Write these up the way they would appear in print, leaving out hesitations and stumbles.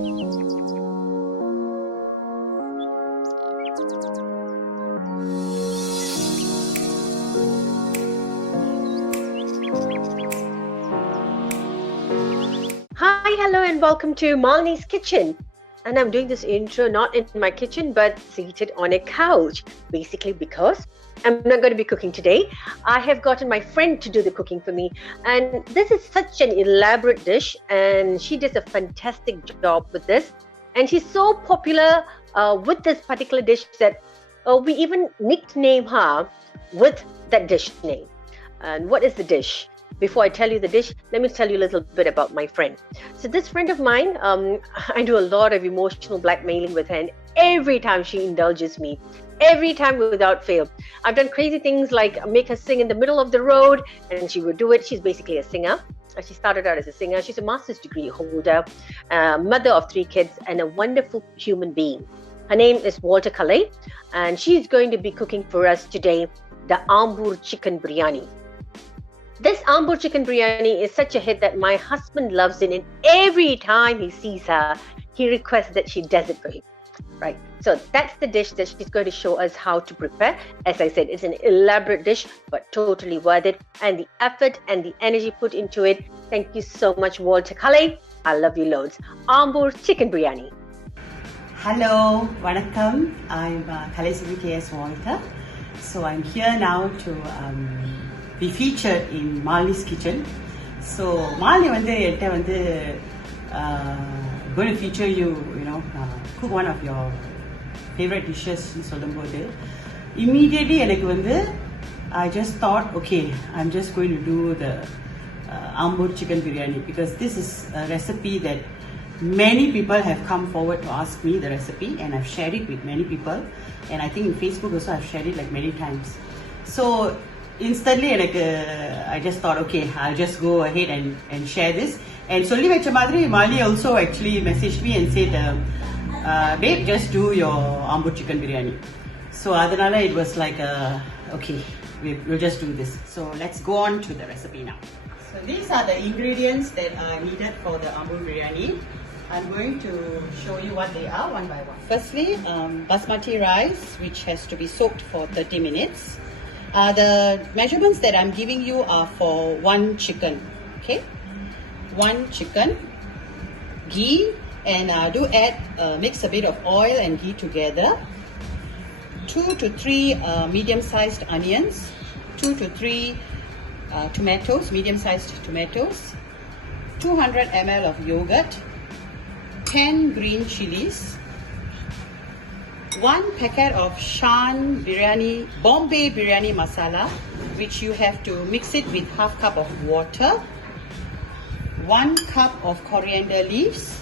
Hi, hello, and welcome to Malini's Kitchen. And I'm doing this intro not in my kitchen but seated on a couch, basically because I'm not going to be cooking today. I have gotten my friend to do the cooking for me, and this is such an elaborate dish, and she does a fantastic job with this. And she's so popular with this particular dish that we even nickname her with that dish name. And what is the dish? Before I tell you the dish, let me tell you a little bit about my friend. So this friend of mine, I do a lot of emotional blackmailing with her, and every time she indulges me, every time without fail. I've done crazy things like make her sing in the middle of the road, and she would do it. She's basically a singer. She started out as a singer. She's a master's degree holder, mother of 3 kids, and a wonderful human being. Her name is Walter Kalai, and she's going to be cooking for us today the Ambur chicken biryani. This Ambur chicken biryani is such a hit that my husband loves it, and every time he sees her, he requests that she does it for him. Right. So that's the dish that she's going to show us how to prepare. As I said, it's an elaborate dish, but totally worth it. And the effort and the energy put into it. Thank you so much, Walter Kalai. I love you loads. Ambur chicken biryani. Hello, vanakkam. I'm Kalaiselvi KS Walter. So I'm here now to be featured in Malini's kitchen. So Malini going to feature you, cook one of your favorite dishes. Immediately I just thought, okay, I'm just going to do the Ambur chicken biryani, because this is a recipe that many people have come forward to ask me the recipe, and I've shared it with many people, and I think in Facebook also I've shared it like many times. So instantly I just thought, okay, I'll just go ahead and share this. And Solli Vecha Madri, Malini also actually messaged me and said, babe, just do your Ambur chicken biryani. So Adanala, it was like, okay, we'll just do this. So let's go on to the recipe now. So these are the ingredients that are needed for the Ambur biryani. I'm going to show you what they are one by one. Firstly, basmati rice, which has to be soaked for 30 minutes. The measurements that I'm giving you are for 1 chicken, okay? 1 chicken, ghee, and do add, mix a bit of oil and ghee together. 2 to 3 medium-sized onions, 2 to 3 tomatoes, medium-sized tomatoes, 200 ml of yogurt, 10 green chilies, 1 packet of Shan Bombay Biryani masala, which you have to mix it with half cup of water, 1 cup of coriander leaves,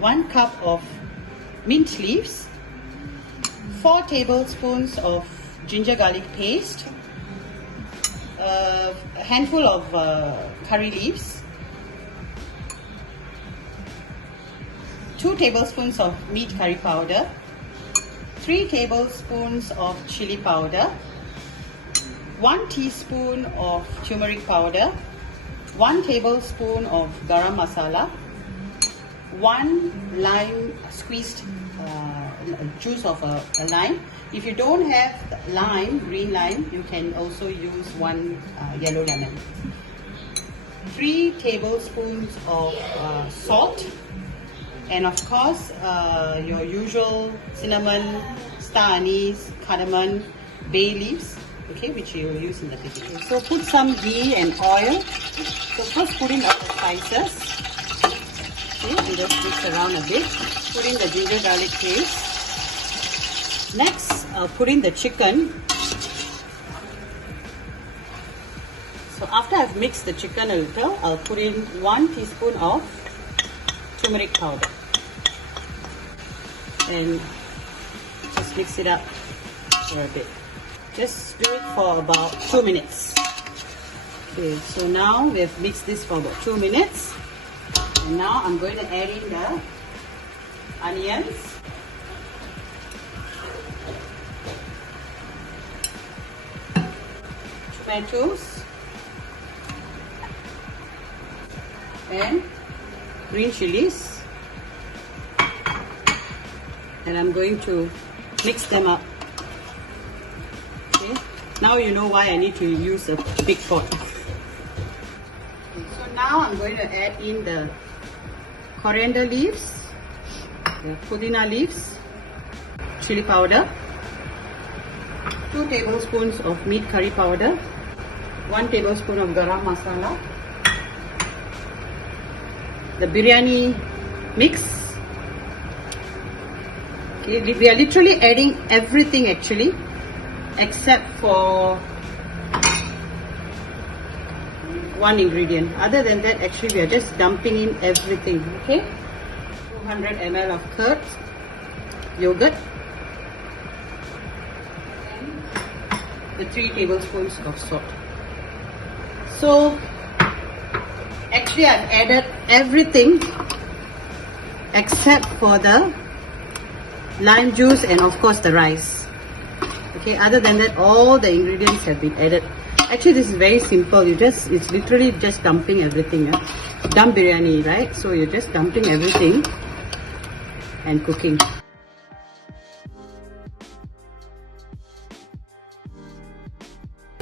1 cup of mint leaves, 4 tablespoons of ginger garlic paste, a handful of curry leaves, 2 tablespoons of meat curry powder, 3 tablespoons of chili powder, 1 teaspoon of turmeric powder, 1 tablespoon of garam masala, 1 lime squeezed juice of a lime. If you don't have lime, green lime, you can also use 1 yellow lemon. 3 tablespoons of salt, and of course your usual cinnamon, star anise, cardamom, bay leaves, okay, which you will use in the kitchen. So put some ghee and oil. So first put in all the spices, okay, and just mix around a bit. Put in the ginger garlic paste. Next, put in the chicken. So after I've mixed the chicken a little, I'll put in 1 teaspoon of turmeric powder. And just mix it up for a bit. Just do it for about 2 minutes. Okay, so now we have mixed this for about 2 minutes. And now I'm going to add in the onions, tomatoes, and green chilies. and I'm going to mix them up. Okay, now you know why I need to use a big pot. Okay, so now I'm going to add in the coriander leaves, the pudina leaves, chili powder, 2 tablespoons of meat curry powder, 1 tablespoon of garam masala, the biryani mix. Okay, we are literally adding everything actually, except for one ingredient. Other than that, actually we are just dumping in everything. Okay, 200 ml of curd, yogurt, and the 3 tablespoons of salt. So actually I've added everything except for the lime juice and of course the rice. Okay, other than that all the ingredients have been added. Actually this is very simple. It's literally just dumping everything. Dum biryani, right? So you're just dumping everything and cooking.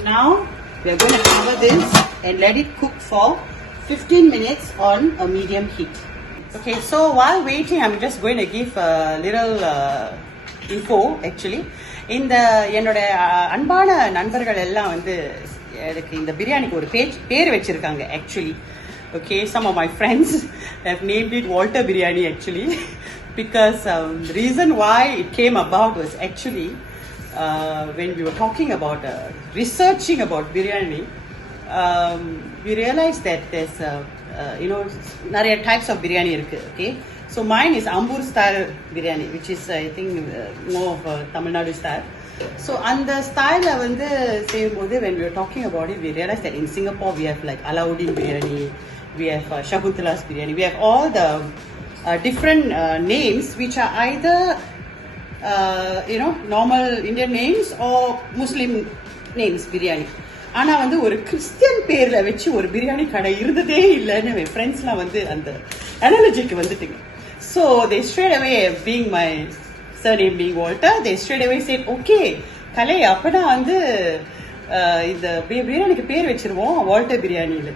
Now we are going to cover this and let it cook for 15 minutes on a medium heat. Okay, so while waiting, I'm just going to give a little info actually. இந்த என்னோட அன்பான நண்பர்கள் எல்லாம் வந்து எனக்கு இந்த பிரியாணிக்கு ஒரு பேர் வச்சிருக்காங்க actually. Okay, some of my friends have named it Walter Biryani actually because the reason why it came about was actually when we were talking about researching about biryani, we realized that there's நிறைய types of biryani இருக்கு. Okay, so mine is Ambur style biryani, which is I think more of a Tamil Nadu style. So அந்த ஸ்டைல வந்து செய்யும்போது when we were talking about it, we realized that in Singapore we have like Alauddin biryani, we have Shakuntala's biryani, we have all the different names which are either normal Indian names or Muslim names biryani. ஆனா வந்து ஒரு Christian பேர்ல வச்சு ஒரு பிரியாணி கடை இருந்ததே இல்லைன்னு என் ஃப்ரெண்ட்ஸ்லாம் வந்து அந்த அனாலஜிக்கு வந்துட்டுங்க. So they straight away, being my surname being Walter, they straight away said, okay, கலை அப்பனா வந்து இந்த பிரியாணிக்கு பேர் வச்சிருவோம் வால்டர் பிரியாணியில்.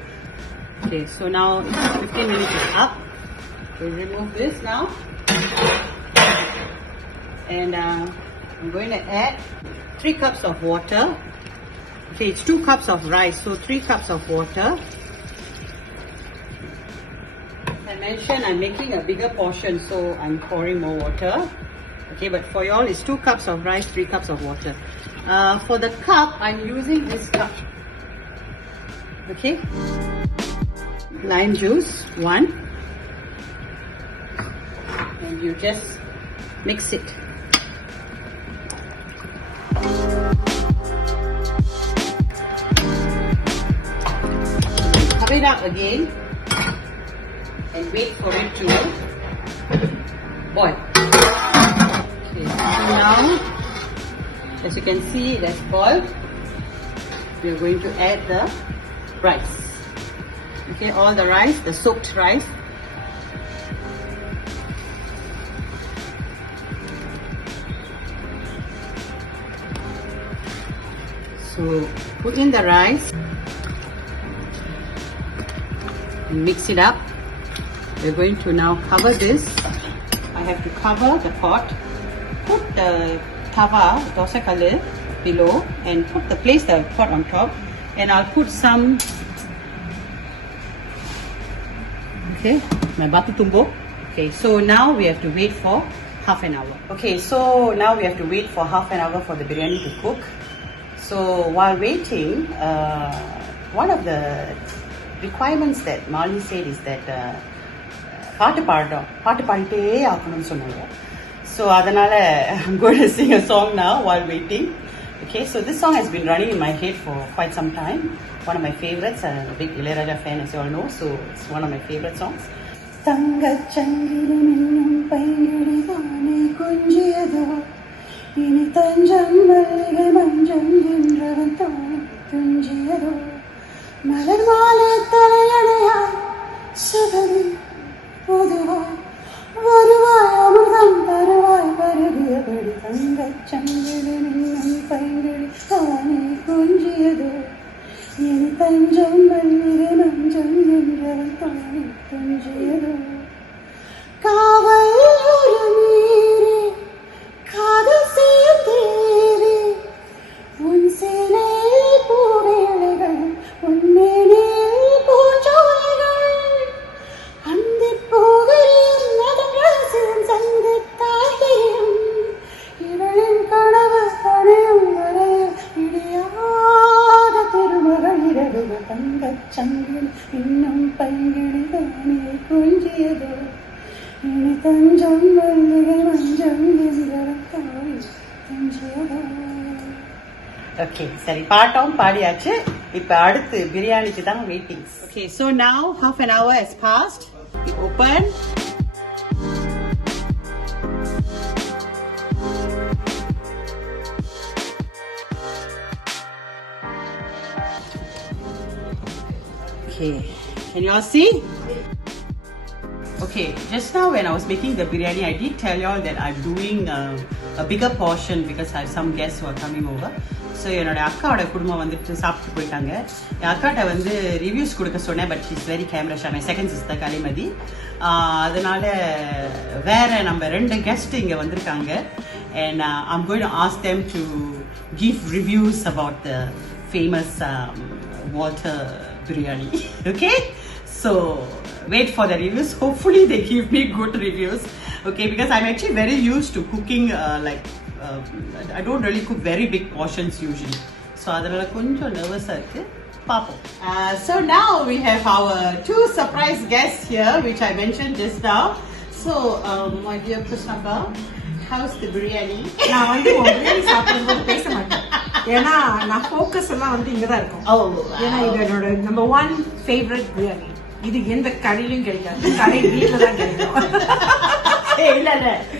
Okay, so now 15 minutes is up. We'll remove this now. And I'm going to add 3 cups of water. Okay, it's 2 cups of rice, so 3 cups of water. As I mentioned, I'm making a bigger portion, so I'm pouring more water. Okay, but for y'all, it's 2 cups of rice, 3 cups of water. For the cup, I'm using this cup. Okay, lime juice, 1. And you just mix it. Cover it up again and wait for it to boil. Okay, so now as you can see it has boiled. We are going to add the rice. Okay, all the rice, the soaked rice. So put in the rice. Mix it up. We're going to now cover this. I have to cover the pot, put the tawa, dosa kalle below, and place the pot on top, and I'll put some, okay, my batu tumbo. Okay, so now we have to wait for half an hour. Okay, so now we have to wait for half an hour for the biryani to cook. So while waiting, one of the requirements that Malini said is that பாட்டு பாடிட்டே ஆக்கணும்னு சொன்னாங்க. So அதனால I'm going to sing a song now while waiting. Okay, so this song has been running in my head for quite some time. One of my favorites. I'm a big Ilayaraja fan, as you all know, so it's one of my favorite songs. தங்கச் சங்கிலி மின்னும் பைங்கிழி தானே கொஞ்சியதோ இனி தஞ்சம் மல்லிகை மஞ்சம் என்றவன் தானே துஞ்சியதோ மலர் மாலை தலையணையாய் சுகமே பொதுவாய் வருவாய் அமிர்தம் தருவாய் Okay, சரி பாட்டம் பாடியாச்சு. இப்ப அடுத்து பிரியாணிக்கு தான் வெயிட்டிங்ஸ். Okay, so now half an hour has passed. We open. Okay, can you all see? Okay, just now when I was making the biryani, I did tell you all that I'm doing a bigger portion because I have some guests who are coming over. So என்னோட அக்காவோட குடும்பம் வந்துட்டு சாப்பிட்டு போயிட்டாங்க. என் அக்காட்ட வந்து reviews கொடுக்க சொன்னேன், but she's very camera shy. My second sister Kalaimathi. அதனால வேற நம்ம 2 கெஸ்ட் இங்கே வந்திருக்காங்க. And I'm going to ask them to give reviews about the famous Walter Biryani. Okay? So wait for the reviews. Hopefully they give me good reviews. Okay, because I'm actually very used to cooking I don't really cook very big portions usually. So adala konjam nervous ah irukku. Paapom. So now we have our 2 surprise guests here, which I mentioned just now. So my dear Krishnaka, how's the biryani? நான் வந்து biryani சாப்பிடும்போது பேச மாட்டேன். ஏன்னா நான் focus எல்லாம் வந்து இங்க தான் இருக்கும். ஏன்னா இது என்னோட நம்பர் 1 ஃபேவரட் பிரியாணி. இது எந்த கடையிலும் கிடைக்காது. கடை வீட்ல தான் கிடைக்கும். இல்ல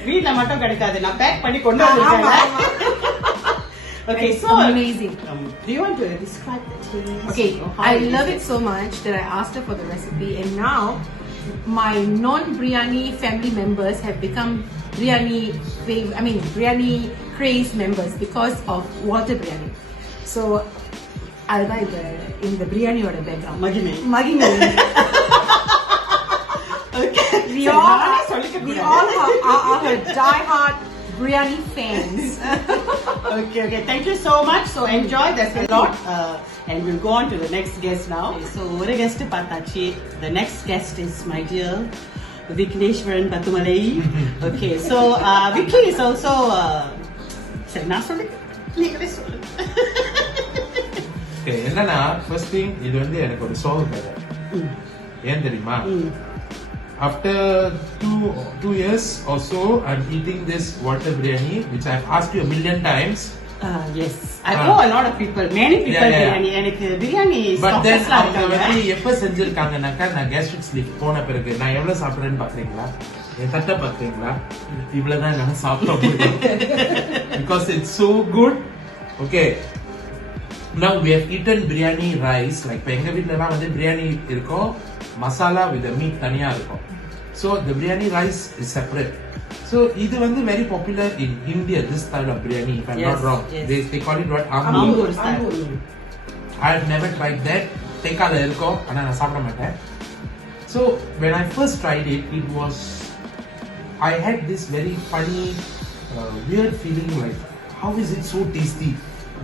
வீட்ல மட்டும் கிடைக்காது. நான் பேக் பண்ணி கொண்டு வந்திருக்கேன். Okay, so amazing. Do you want to describe the taste? Okay, I love it so much that I asked her for the recipe, and now my non-biryani family members have become biryani craze members because of Walter Biryani. So அதுதான் இப்ப இந்த பிரியாணியோட background. Mahi We all are die-hard biryani fans. Okay. Thank you so much. So enjoy. There's a lot. And we'll go on to the next guest now. So one guest paatachi. The next guest is my dear Vigneshwaran Battumalai. Okay. So Vicky is also. Seri na sollu. Neekale sollu. Okay. Enna first thing idu vandu enakku oru song kada. Yen theriyuma? After two years or so, I'm eating this Walter Biryani, which I've asked you a million times. Yes, I owe a lot of people, many people biryani. எனக்கு biryani. But then அவங்க வந்து எப்ப செஞ்சிருக்காங்கனாக்கா நான் gastric sleep போன பிறகு நான் எவ்வளவு சாப்பிடுறேன்னு பாக்குறீங்களா? என் தட்டை பாக்குறீங்களா? இவ்வளவுதான் நான் சாப்பிட முடியும். Because it's so good. Okay. Now we have eaten biryani rice. Like எங்க வீட்ல எல்லாம் வந்து biryani இருக்கும். Masala with the meat taniya irukum. So the biryani rice is separate. So idu vandu very popular in India, this style of biryani, if I'm not wrong. Yes. They call it what? Ambur style. I've never tried that. Tekala irukum ana na saapida maten. So when I first tried it, I had this very funny weird feeling like, how is it so tasty?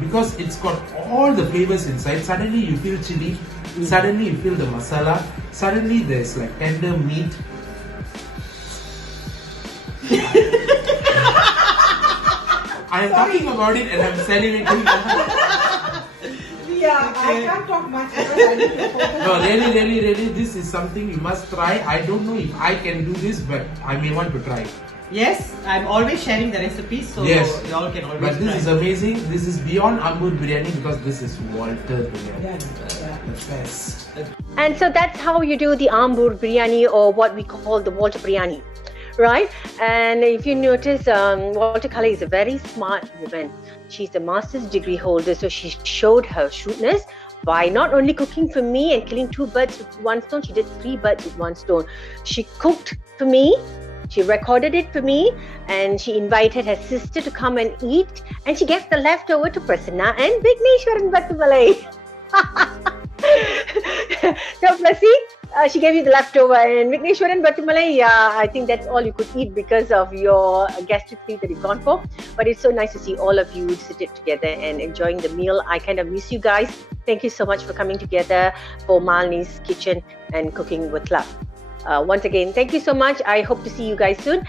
Because it's got all the flavors inside. Suddenly you feel chili. Suddenly you feel the masala. Suddenly there's like tender meat. I am talking about it and I'm salivating. Yeah, I can't talk much because I need to focus. No, really, this is something you must try. I don't know if I can do this, but I may want to try. Yes, I'm always sharing the recipes, so yes, you all can always but this try. is amazing. This is beyond Ambur Biryani because this is Walter Biryani. The best. And so that's how you do the Ambur Biryani, or what we call the Walter Biryani, right? And if you notice, Walter Kalai is a very smart woman. She's a master's degree holder, so she showed her shrewdness by not only cooking for me and killing 2 birds with 1 stone, she did 3 birds with 1 stone. She cooked for me. She recorded it for me, and she invited her sister to come and eat, and she gave the leftover to Prasanna and Vigneshwaran Battumalai. So Prasi, she gave you the leftover, and Vigneshwaran Battumalai, I think that's all you could eat because of your gastric sleep that you've gone for. But it's so nice to see all of you sit together and enjoying the meal. I kind of miss you guys. Thank you so much for coming together for Malini's Kitchen and Cooking with Love. Once again, thank you so much. I hope to see you guys soon.